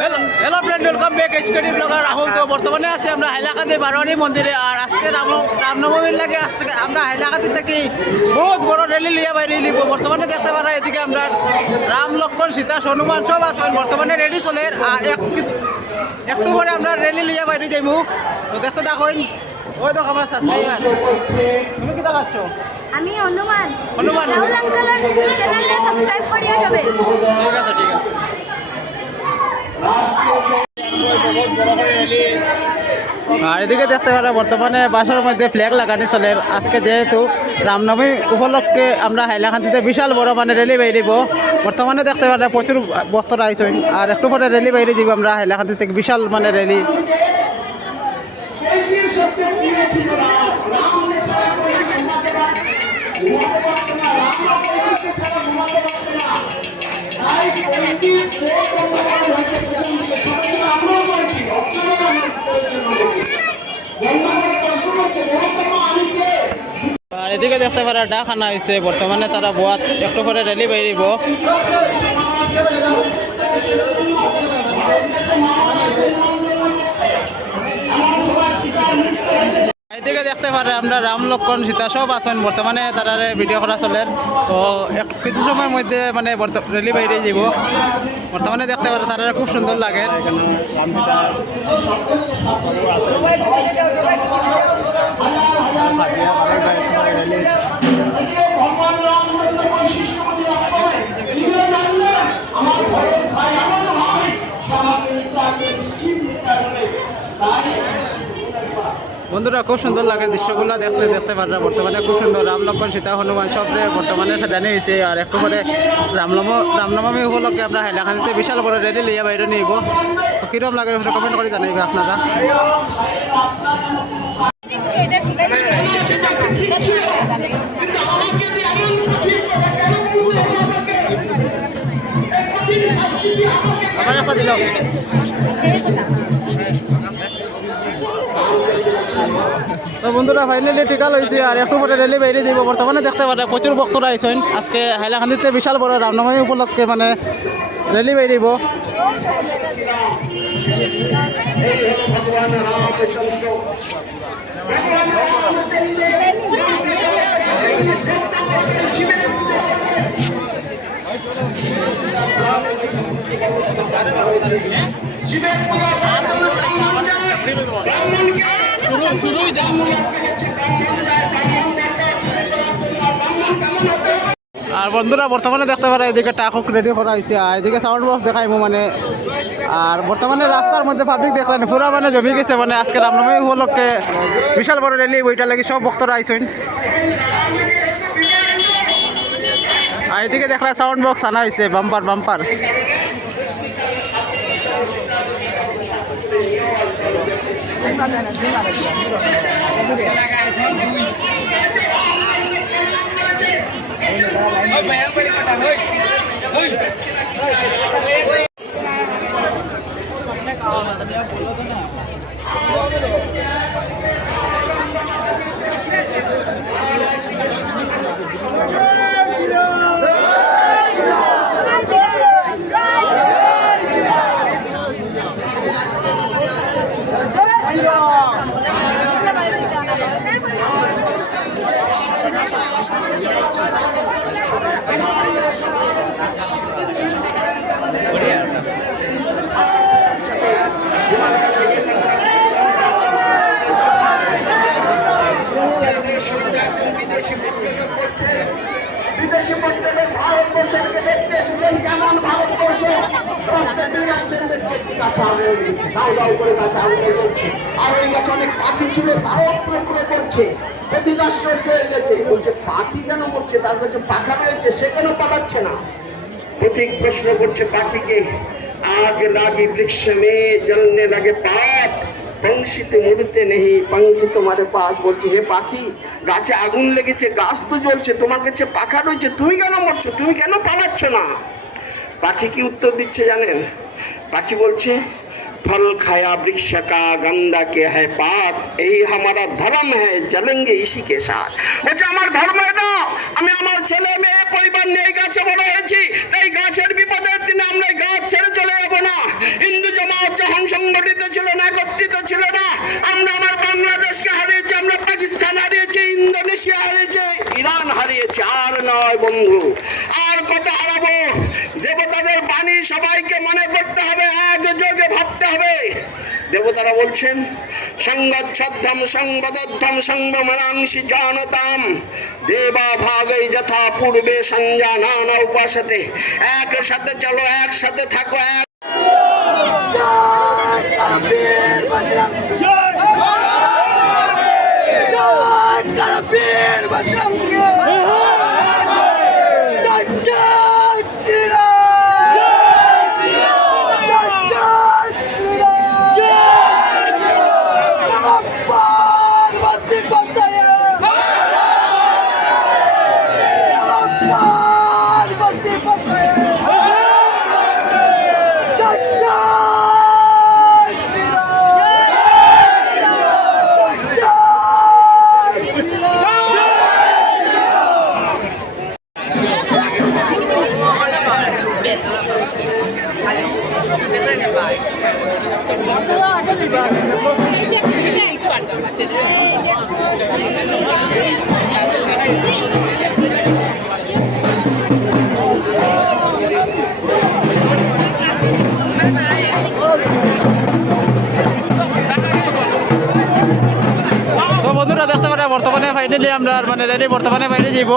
Hello friend welcome back study blogger Rahul. तो बर्तमाনে आছি আমরা হাইলাকান্দি বারোয়ারি মন্দিরে। আর আজকে রামনবমীর লাগে আজকে আমরা হাইলাকান্দি থেকে বহুত বড় র্যালি লিয়া বাইরে নিব। বর্তমানে দেখতে পারা এদিকে আমরা রাম লক্ষ্মণ সীতা হনুমান সব আছেন বর্তমানে রেডি চলে। আর একটু পরে আমরা র্যালি লিয়া বাইরে যাইমু। তো দেখতে দেখুন ওই দেখো আমার সাবস্ক্রাইবার। তুমি কি দেখাচ্ছ? আমি হনুমান হনুমান রাহুল আঙ্কেলের চ্যানেলে সাবস্ক্রাইব করিয়া যাবে। ঠিক আছে ঠিক আছে। আর এদিকে দেখতে পারা বর্তমানে বাসার মধ্যে ফ্ল্যাগ লাগানি চলে। আজকে যেহেতু রামনবমী উপলক্ষে আমরা হাইলাকান্দিতে বিশাল বড় মানে র্যালি বাইরিব। বর্তমানে দেখতে পারা প্রচুর ভক্তরা আইসেন। আর একটু পরে র্যালি বাইরে যাব আমরা হাইলাকান্দি থেকে বিশাল মানে র্যালি। আর এদিকে দেখতে পারা ডাক আনা হয়েছে। বর্তমানে তারা বোয়াত একটু পরে র্যালি বাইরিব। এদিকে দেখতে পারে আমরা রাম লক্ষ্মণ সীতা সব আছেন বর্তমানে তারা ভিডিও করা চলে। তো কিছু সময়ের মধ্যে মানে র্যালি বাইরে যাব। বর্তমানে দেখতে পারে তারা খুব সুন্দর লাগে। বন্ধুরা খুব সুন্দর লাগে দৃশ্যগুলো দেখতে দেখতে পারা। বর্তমানে খুব সুন্দর রাম লক্ষ্মণ সীতা হনুমান সব বর্তমানে সাজানো হয়েছে। আর একটু পরে রামনবমী উপলক্ষে আমরা হাইলাকান্দিতে বিশাল বড় র্যালি লিয়া বাইরে নিব। কীরকম লাগে কমেন্ট করে জানাইবে আপনারা। তো বন্ধুরা ফাইনালি টিকা লইছে। আর একটু পরে র্যালি বাইরে যাব। বর্তমানে দেখতে পারে প্রচুর ভক্তরা আইসেন। আজকে হাইলাকান্দিতে বিশাল বড় রামনবমী উপলক্ষে মানে র্যালি বাইরিব। আর বন্ধুরা বর্তমানে দেখতে পারা এদিকে টাকক রেডি করা হয়েছে। আর এদিকে সাউন্ড বক্স দেখাইবো মানে। আর বর্তমানে রাস্তার মধ্যে পাবলিক দেখলেন পুরো মানে জমি গেছে। মানে আজকে রামনবমী উপলক্ষে বিশাল বড় র্যালি ওইটা লাগে সব ভক্তরা আইসেন। আর এদিকে দেখলাম সাউন্ড বক্স আনা হয়েছে বাম্পার বাম্পার। বিদেশি পর্যটক ভারতবর্ষকে দেখতে এসেছেন। কেমন ভারতবর্ষ আর ওই গাছ অনেক পাখি ছিল তারাও পুরো পুরো করছে। প্রতিদাশ্চর্য হয়ে গেছে। বলছে পাখি কেন মরছে? তার কাছে পাখা রয়েছে সে কেন পাঠাচ্ছে না? প্রতীক প্রশ্ন করছে পাখিকে। आग लागी वृक्ष में जलने लगे पात पंक्षी तो मुड़ते नहीं पंखी तुम्हारे पास। বলছে হে পাখি গাছে আগুন লেগেছে গাছ তো জ্বলছে তোমার কাছে পাখা রয়েছে তুমি কেন মরছো? তুমি কেন পালাচ্ছ না? পাখি কি উত্তর দিচ্ছে জানেন? পাখি বলছে फल खाया वृक्ष का गंदा के है पात यही हमारा धर्म है जलेंगे इसी के साथ বলছে আমার ধর্ম এটা আমি আমার ছেলে মেয়ে পরিবার নিয়ে এই গাছে বড় হয়েছি তাই গাছের বিপদের দিনে আমরা এই গাছ ছেড়ে চলে যাব না হিন্দু জামাত যখন সংগঠিত ছিল না একত্রিত ছিল না আমরা আমার বাংলাদেশকে হারিয়েছি আমরা পাকিস্তান হারিয়েছি ইন্দোনেশিয়া হারিয়েছি ইরান হারিয়েছি আর নয় বন্ধু আর কত হারাবো দেবতাদের বাণী সবাইকে মনে করতে হবে একযোগে ভাবতে হবে দেবতারা বলছেন সংগচ্ছদ্ধম সংবদদ্ধম সংবমনাংশি জানতাম দেবা ভাগৈ যথা পূর্বে সঞ্জানানা উপাসতে একসাথে চলো একসাথে থাকো তো বন্ধুরা দেখতে পারে বর্তমানে ফাইনালি আমরা মানে রেডি বর্তমানে বাইরে যাইব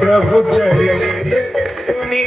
प्रभु चरित सुनि